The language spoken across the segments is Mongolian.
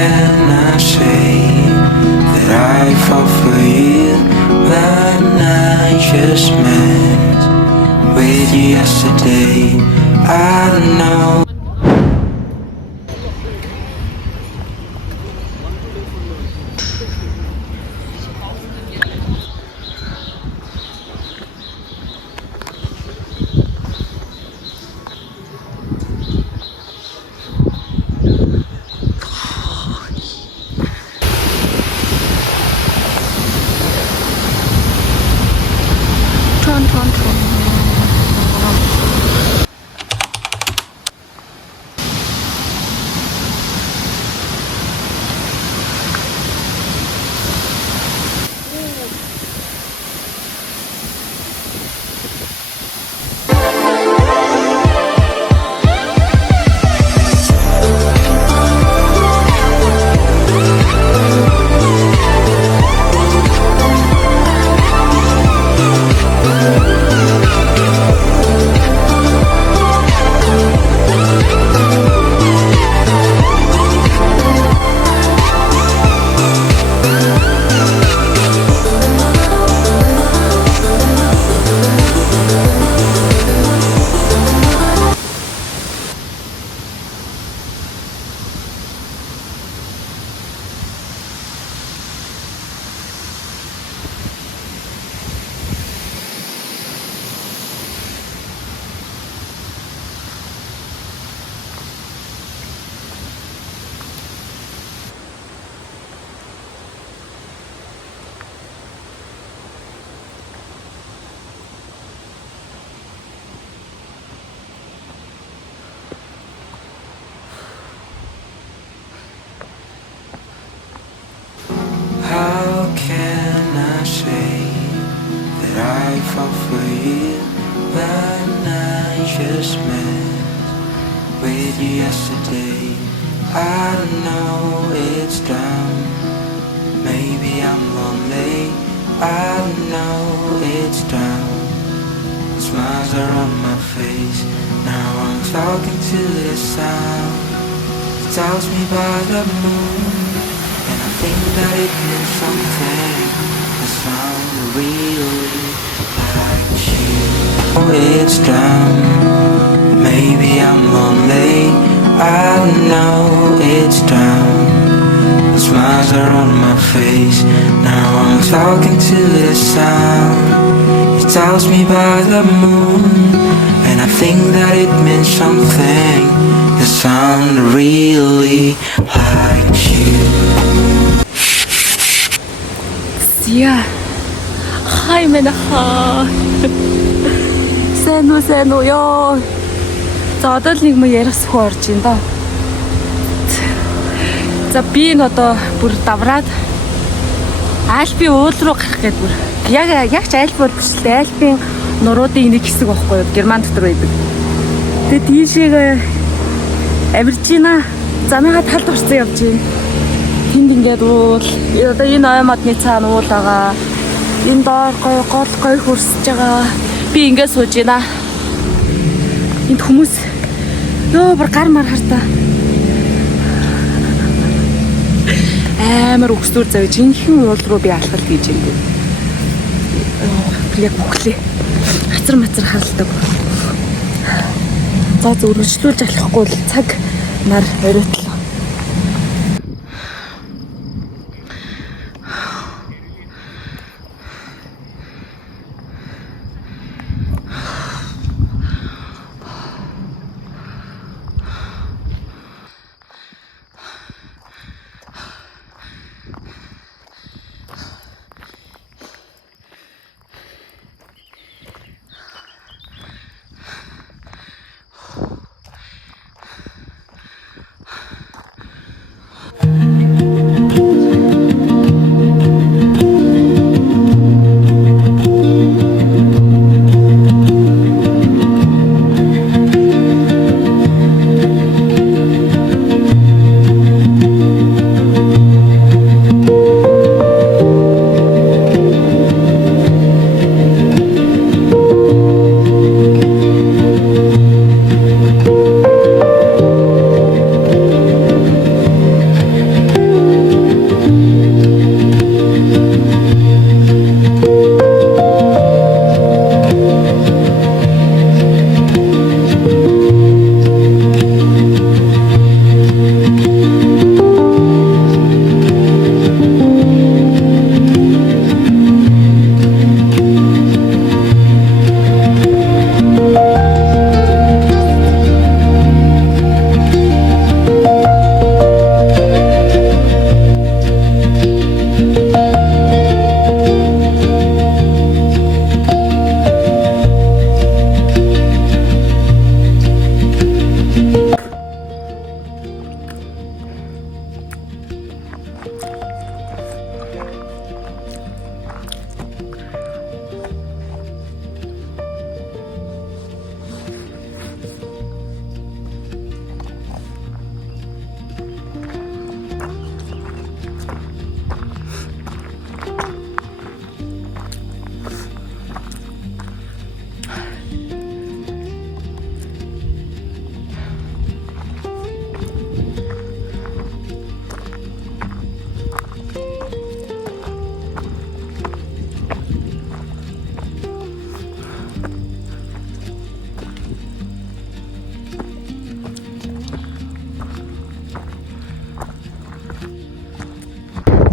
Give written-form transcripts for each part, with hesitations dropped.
can I say that I fall for you when I just met with you yesterday? I don't know. How can I say that I fall for you when I just met with you yesterday? I don't know, it's down. Maybe I'm lonely. I don't know, it's down. Smiles are on my face. Now I'm talking to the sound. It tells me by the moon. I think that it means something. The sound really like you. Oh, it's down. Maybe I'm lonely. I know it's down. The smiles are on my face. Now I'm talking to the sound. It tells me by the moon. And I think that it means something. The sound really like you. Яа. Хай мэнэ хаа. Сайн уу ёо. За одоо л нэг юм ярихсгүй орж ин доо. За би н одоо бүр давраад Альпийн уул руу гарах гээд бүр яг ч Альп бол бичлээ. Альпийн нуруудын нэг хэсэг байхгүй юу? Герман дотор байдаг. Тэгээд тийшээ Авиржина замынхаа талд орсон явж байна. Тэнд ингээд уул одоо энэ ой модны цаана уул байгаа. Энэ доор гой хөрсөж байгаа. Би ингээд сууж байна. Энд хүмүүс ёо бүр гар мар хартаа. Амар өгсдүр завж жинхэнэ уул руу би алхалт хийж юм. Яг бүхлээ. Хацар харалдаг. За өргөжлүүлж алахгүй л цаг нар оройтл.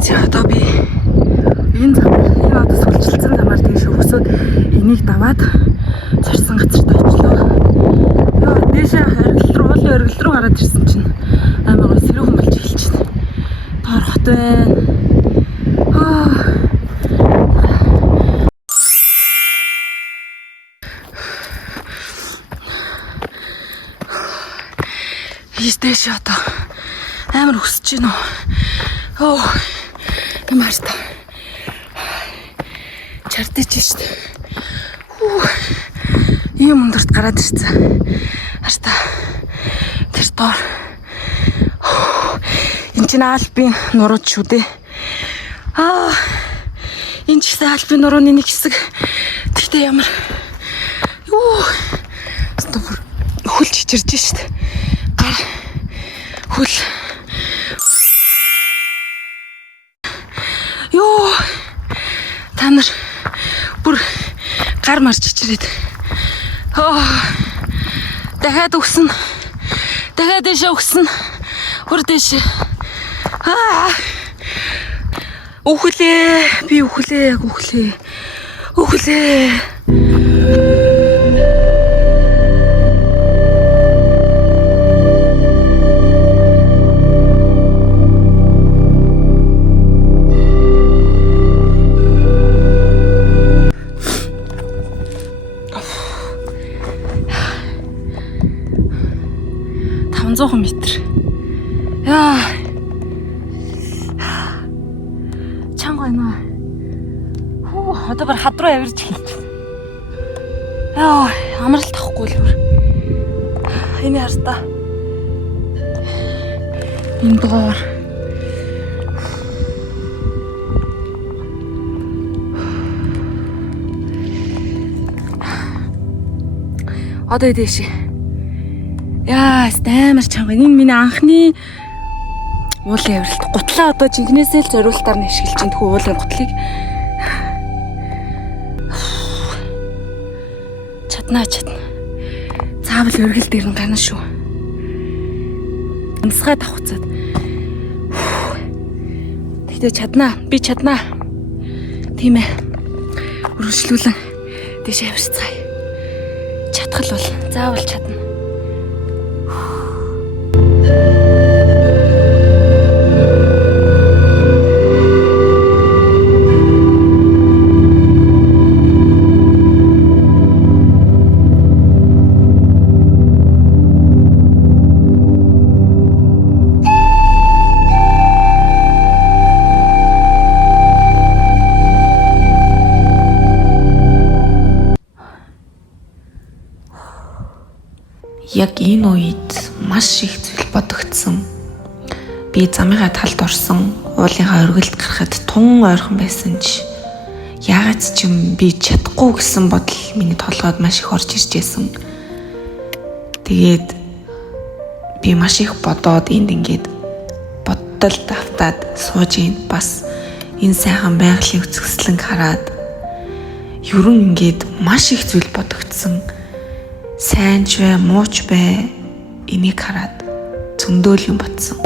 За одоо би энэ одоо сүлжилсэн замаар дээш өсөд энийг даваад зарсан газарт очлоо. Яа дээшээ уулын оргил руу гараад ирсэн чинь амар гоо сэрүүхэн болж эхэлчихсэн. Доор хот байна. Дээш одоо амар өсөж гинөө. Ямар та чардаж штт. Ийм өндөрт гараад ирсэн. Харта тэр доор энэ чинь Альпийн нурууд шүү дээ. Энэ ч гэсэн Альпийн нурууны нэг хэсэг. Тэгтээ ямар хөл чичирж штт. Гар хөл та нар бүр гар марч чичрээд дахиад өгсөн. Дахиад дэшээ өгсөн. Хөр дэшээ. Өглөө би өглөө. метр. Яа. Чанга байна. Одоо бар хад руу явж эхэлчихсэн. Яа, амралт тахгүй л бүр. Энэ харта. Энэ доор. Одоо дэшээ. Яа, амар чанга. Энэ миний анхны уулын авиралт. Гутлаа одоо жинхнээсээ л зориултаар нь ашиглаж энэ тхүү уулын гутлыг. Чадна. Заавал өргөл дээр нь гарна шүү. Амсгаа давхцаад. Тэгтээ чадна. Би чадна. Тийм ээ. Үргэлжлүүлэн дэше авирцгаая. Чадхал бол заавал чадна. Яг энэ үед маш их зүйл бодогдсон. Би замынхаа талд орсон, уулынхаа өргөлд гарахад тун ойрхон байсан ч яагаад ч юм би чадахгүй гэсэн бодол миний толгойд маш их орж ирж байсан. Тэгээд би маш их бодоод энд ингээд бодтол давтаад сууж ийн бас энэ сайхан байгалийн үзэсгэлэнг хараад ерөн ингээд маш их зүйл бодогдсон. Сайн ч бай, муу ч бай, энийг хараад зөндөөл юм батсан.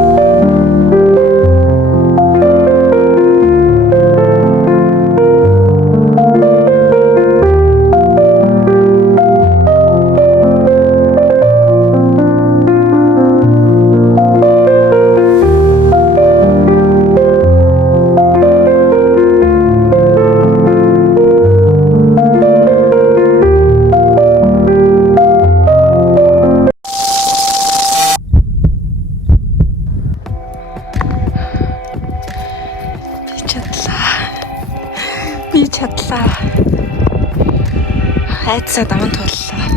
Би чадлаа. Айцаа даван туллаа.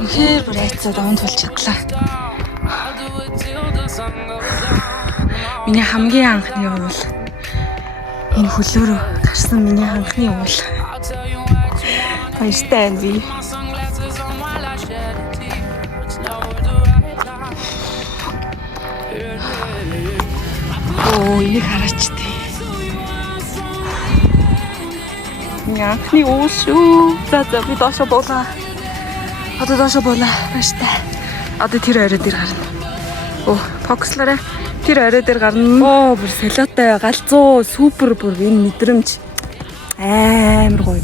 Үнэхээр бүр айцаа даван тулж чадлаа. Миний хамгийн анхны уул. Энэ хөлөөрөө гарсан миний анхны уул. Баяртай байна би. Энийг хараач тий. Анхны уул шүү. За би доошо буулаа. Одоо доошо буулаа. Баяртай. Одоо тэр орой дээр гарна. Оо, фокуслаарай. Тэр орой дээр гарна. Оо, бүр солиотой, галзуу, супер бүр энэ мэдрэмж амар гоё.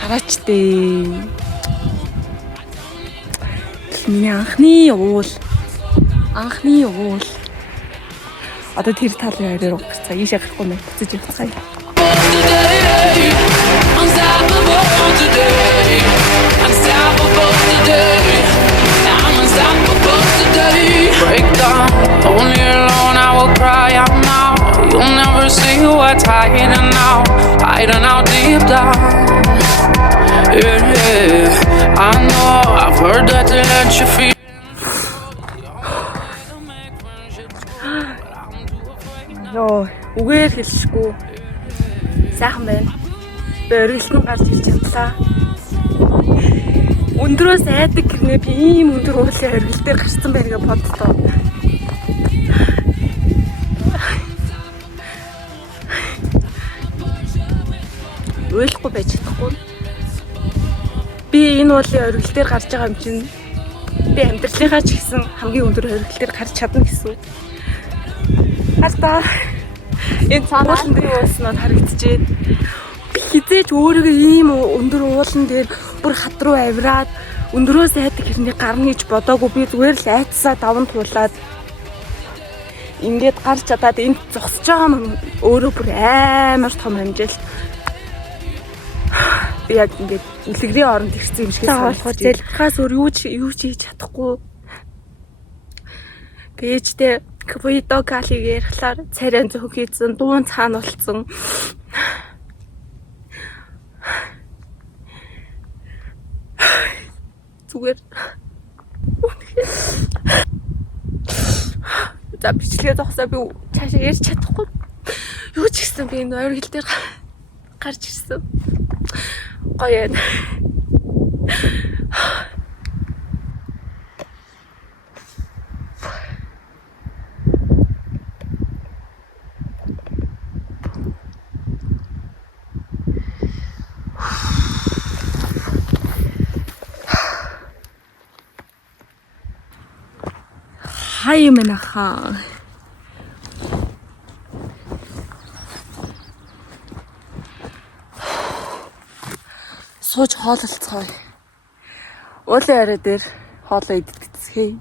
Хараач дээ. Миний анхны уул. Одоо тэр талын орой руу гарцгаа. Ийшээ гарахгүй мэй. Буцаж явцгаая. Break down, only alone I will cry out now. You'll never see what's hiding out deep down. Yeah, I know I've heard that they let you feel. Йоо, үгээр хэлшгүй. Сайхан байна. Би өргөлтөн гарч ирж чадлаа. Өндрөөс айдаг гэрнээ би ийм өндөр уулын өргөл дээр гарсан байна гэж боддоо. Ойлгохгүй байж чадахгүй. Би энэ уулын өргөл дээр гарч байгаа юм чинь би амьдралынхаа ч гэсэн хамгийн өндөр өргөл дээр гарч чадна гэсэн. Хартаа энэ цаанаас нь ууснууд харагдчихээн. Би хизээч өөрийгөө ийм өндөр уулан дээр бүр хат руу авираад өндрөөс айдаг хэрний гарна гэж бодоогүй. Би зүгээр л айцсаа даван туулаад ингээд гарч чадаад энд зогсож байгаа юм өөрөө бүр амар том хэмжээлт. Би яг ингээд илгэрийн оронд ирсэн юм шиг санагдаж байна. Залбирахаас өөр юу ч хийж чадахгүй. Гээжтэй Квидо калиг ярихлаар царайн зөв хийсэн дуун цаана болцсон. Зүгээр. За бичлэгээ зогсоо би цаашаа ярьж чадахгүй. Юу ч гэсэн би энэ ойргил дээр гарч ирсэн. Гоё юм. Хай менаха. Сууж хоололцгоо. Уулын орой дээр хоолоо идэгдэцгээе.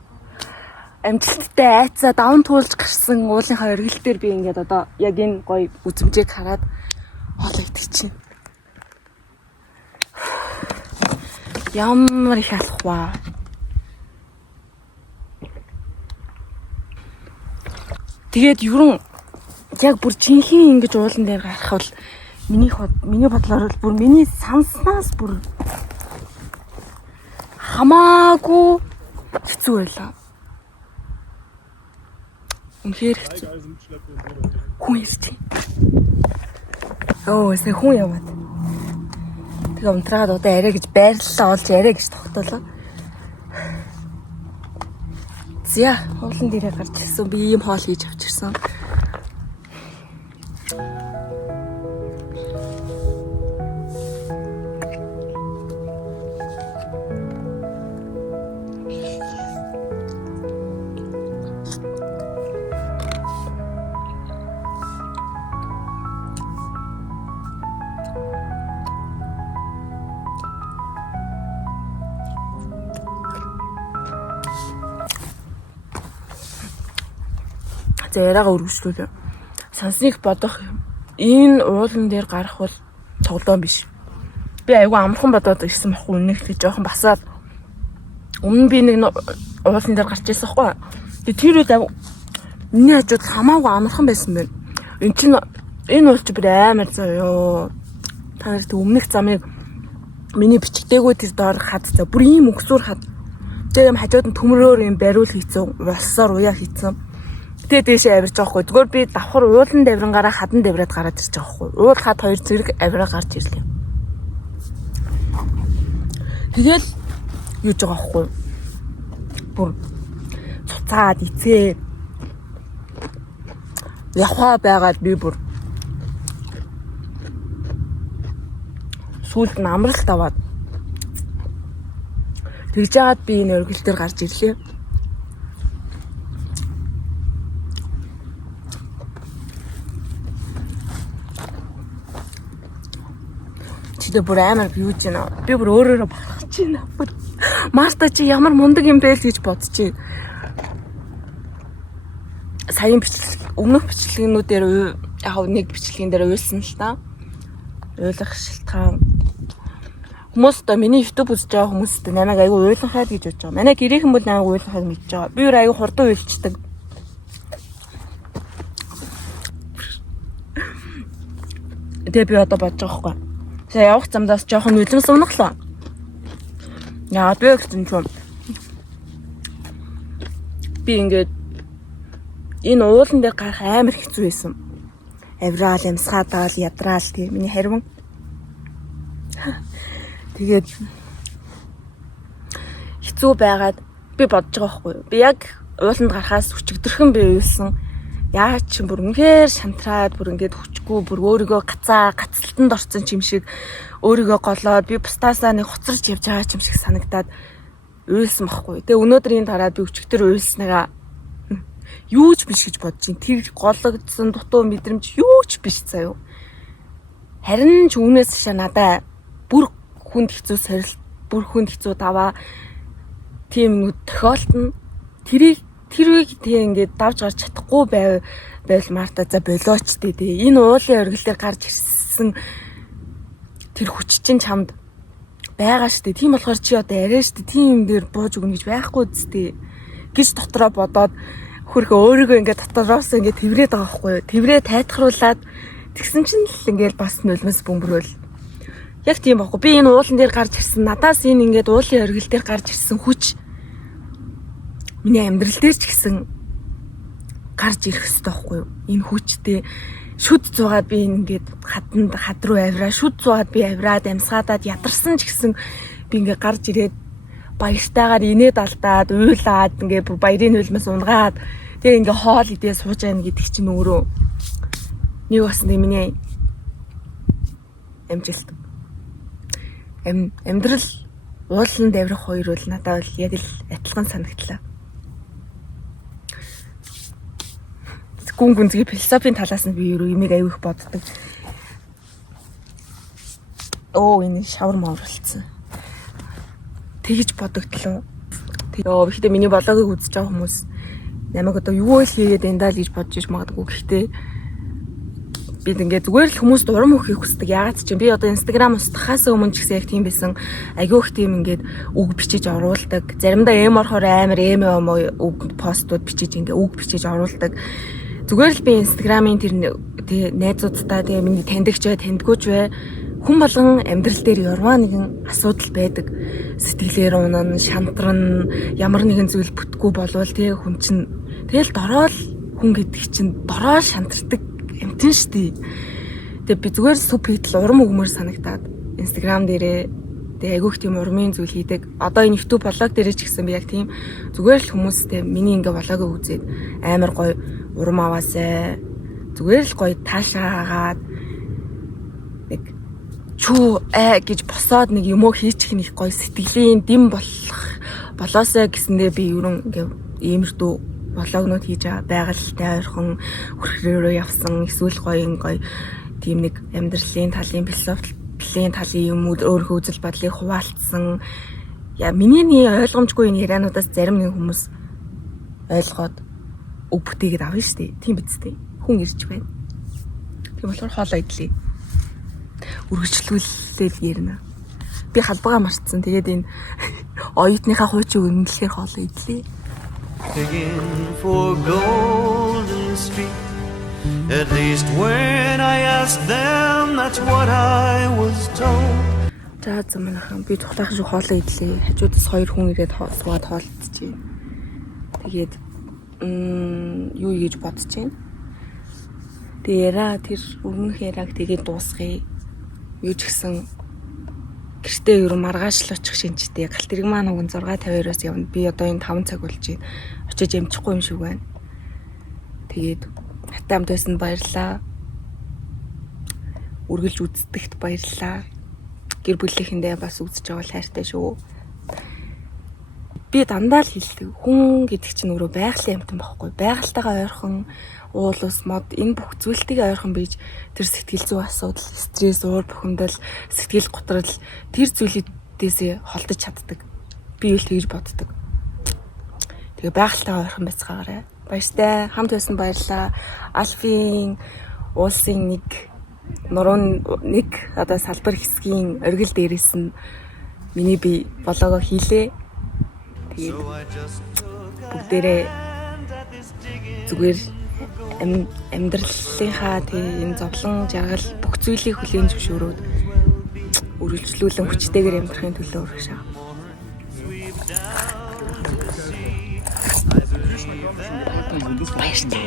Амжилттай айцаа даван туулж гарсан уулынхаа өргөл дээр би ингээд одоо яг энэ гоё үзмжийг хараад хоолоо идэх чинь. Ямар их алхваа. Тэгээд ерөн яг бүр жинхэнэ ингэж уулан дээр гарах бол миний бодлоор бол бүр миний санснаас бүр хамаагүй хэцүү байлаа. Үнэхээр хэцүү. Хүн ирж байна. Оо, сая хүн яваад. Тэгээ унтраад одоо арай гэж байрлалаа олж арай гэж тогтоолоо. За, хуулан дээрээ гарч ирсэн. Би ийм хоол хийж авчирсан. За яриагаа үргэлжлүүлээ. Сонсныг бодох юм. Энэ уулан дээр гарах бол тоглоом биш. Би айгүй амархан бодоод ирсэн байхгүй үнэхээр жоохон басаад. Өмнө би нэг уулан дээр гарч ирсэн байхгүй. Тэр үед миний хажууд хамаагүй амархан байсан байна. Энэ уул чи бүр амар заяо. Та нарт өмнөх замыг миний бичгдээгүй тэр доор хад за бүр ийм өгсөөр хад. Тэгээ юм хажууд нь төмрөөр юм бариул хийцэн, улсаар уяа хийцэн. Тэгээд дэше авирч байгаа хгүй. Зүгээр би давхар уулан даврангаараа хадан давраад гараад ирж байгаа хгүй. Уул хад хоёр зэрэг авираа гарч ирлээ. Тэгэл юуж байгаа хгүй. Бүр цуцаад ицээ. Явхаа байгаад би бүр сүүлд нь амралт аваад тэгж яагаад би энэ өргөл дээр гарч ирлээ. Өглөө бүр амар бьюж байна. Би бүр өөрөөрөө бахархаж байна. Бүр Марта чи ямар мундаг юм бэ л гэж бодчих. Саяын өмнөх бичлэгнүүдээр яг нэг бичлэгэн дээр уйлсан л та. Уйлах шалтгаан. Хүмүүс одоо миний YouTube үзэж байгаа хүмүүст намайг аягүй уйлахад гэж бодож байгаа. Манай гэрийнхэн бол намайг уйлахад мэдж байгаа. Би өөр аягүй хурдан уйлчдаг. Тэгээ би одоо бодож байгаа байхгүй. Тэгээ явах замдаас жоохон үлэмс унаглаа. Яа би гэсэн чинь би ингээд энэ уулан дээр гарах амар хэцүү байсан. Авраал, ямсгаадал, ядраал тийм миний харин. Тэгээд хэцүү байгаад би бодож байгаа байхгүй. Би яг ууланд гарахаас өчигдөрхөн би уйлсан. Яа ч бүр үнэхээр шантраад бүр ингээд хүчгүй бүр өөрийгөө гацалтанд орсон юм шиг өөрийгөө голоод би бусдаасаа нэг хуцарч явж байгаа юм шиг санагдаад уйлсан байхгүй. Тэгээ өнөөдрийн дараад би өчигдөр уйлснага юу ч биш гэж бодож чинь тэр гологдсон дутуу мэдрэмж юу ч биш заяа. Харин ч үүнээс шаа надаа бүр хүнд хэцүү сорилт, бүр хүнд хэцүү даваа тийм нүд тохиолдно. Тэр үеиг тэг ингээд давж гарч чадахгүй байвал Марта за болооч дээ. Энэ уулын оргил дээр гарч ирсэн тэр хүч чинь чамд байгаа штэ. Тийм болохоор чи одоо яриа штэ. Тийм юм дээр бууж өгнө гэж байхгүй зү гэж дотроо бодоод хөрхөө өөрийгөө ингээд дотроос ингээд тэврээд байгаа байхгүй юу. Тэврээ тайтгаруулад тэгсэн чинь л ингээд бас нулимс бөмбөрөөл. Яг тийм байхгүй. Би энэ уулан дээр гарч ирсэн. Надаас энэ ингээд уулын оргил дээр гарч ирсэн хүч миний амьдрал дээр ч гэсэн гарч ирэх хэрэгтэй байхгүй юу? Энэ хүчтэй шүд зугаад би ингээд хад руу авираа, шүд зугаад би авираад амсгаадаад ядарсан ч гэсэн би ингээд гарч ирээд баяртайгаар инээд алдаад уйлаад ингээд баярын нулимс унгаад тэгээ ингээд хоол идээ сууж байна гэдэг чинь өөрөө нэг бас миний амжилт. Амьдрал ууланд авирах хоёр бол надад бол яг л адилхан санагдлаа. Гүнзгий философийн талаас нь би юу юмэг аюух боддог. Энэ шавар мавралцсан. Тэгэж бодогдлоо. Йоо ихтэй миний блогийг үзэж байгаа хүмүүс намайг одоо юу л хийгээд эндаа л гэж бодож иж магадгүй. Гэхдээ би ингээд зүгээр л хүмүүст урам өгөхийг хүсдэг. Ягаад ч юм би одоо Instagram устгахаас өмнө ч гэсэн яг тийм байсан. Агиух тийм ингээд үг бичиж оруулдаг. Заримдаа орохоор амар үг постууд бичиж ингээд үг бичиж оруулдаг. Зүгээр л би Instagram-ийн тэр найзуудтай тэгээ миний таньдагч таньдгүйч бай. Хүн болгон амьдрал дээр ярмаа нэгэн асуудал байдаг. Сэтгэлээр унана, шантран, ямар нэгэн зүйл бүтггүй болвол тэгээ хүн чинь тэгэл дороо л хүн гэдэг чинь дороо шантардаг амтэн штий. Тэгээ би зүгээр супидл урам өгмөр санагтаад Instagram дээрээ тэгээ айгүйх тийм урмын зүйл хийдэг. Одоо энэ YouTube блог дээрээ ч гэсэн би яг тийм зүгээр л хүмүүстэй миний ингээ блогоо үзээд амар гоё урам аваасай. Зүгээр л гоё таашаагаад нэг чүү гэж босоод нэг юмөө хийчих нэг гоё сэтгэлийн дэм болоосай гэсэндээ би ерөн ингээ иймэрдүү блогнууд хийж байгальтай ойрхон хүрхрээрөө явсан эсвэл гоё тийм нэг амьдралын талын философийн талын юмуд өөрийнхөө үзэл бодлыг хуваалцсан. Миний ойлгомжгүй энэ яриануудаас зарим нэг хүмүүс ойлгоод өг бүтээгээд авна штэ. Тийм биз дээ. Хүн ирж байна. Тийм болохоор хоолоо идлээ. Үргэлжлүүлээд ярина. Би халбагаа марцсан. Тэгээд энэ оюутныхаа хуучин үнэлэхээр хоолоо идлээ. Digging for golden street. At least when I asked them, that's what I was told. За замаахан би тухлах шиг хоолоо идлээ. Хажуудаас хоёр хүн ирээд суугаад хоолтож байна. Тэгээд юу гэж бодож байна. Тэр өмнөх яриаг тэгээд дуусгая. Юу ч гэсэн гэртээ ерөө маргааш л очих шинжтэй. Галт тэрэг маань уг 6:52-аас явна. Би одоо энэ 5 цаг болж байна. Очиж амжихгүй юм шиг байна. Тэгээд хатамд байсан баярлаа. Үргэлж үздэгт баярлаа. Гэр бүлийнхэндээ бас үзэж байгаа хайртай шүү. би дандаа л хэлдэг. Хүн гэдэг чинь өөрөө байгалийн амьтан байхгүй. Байгальтайгаа ойрхон уул ус мод энэ бүх зүйлтийг ойрхон бийж тэр сэтгэл зүй асуудал, стресс, уур бухимдал, сэтгэл готрол тэр зүйлүүдээсээ холдож чаддаг. Би үл тэгж боддог. Тэгээ байгальтайгаа ойрхон байцгаагаарай. Баяртай хамт байсан баярлаа. Альфийн уулсын нэг нурууны нэг одоо салбар хэсгийн оргил дээрээс нь миний би болоогоо хийлээ. Тэгээд бүгдээрээ зүгээр амьдралынхаа энэ зовлон жаргал бүх зүйлийг хүлээн зөвшөөрөөд үргэлжлүүлэн хүчтэйгээр амьдрахын төлөө урагшаа. Баяртай.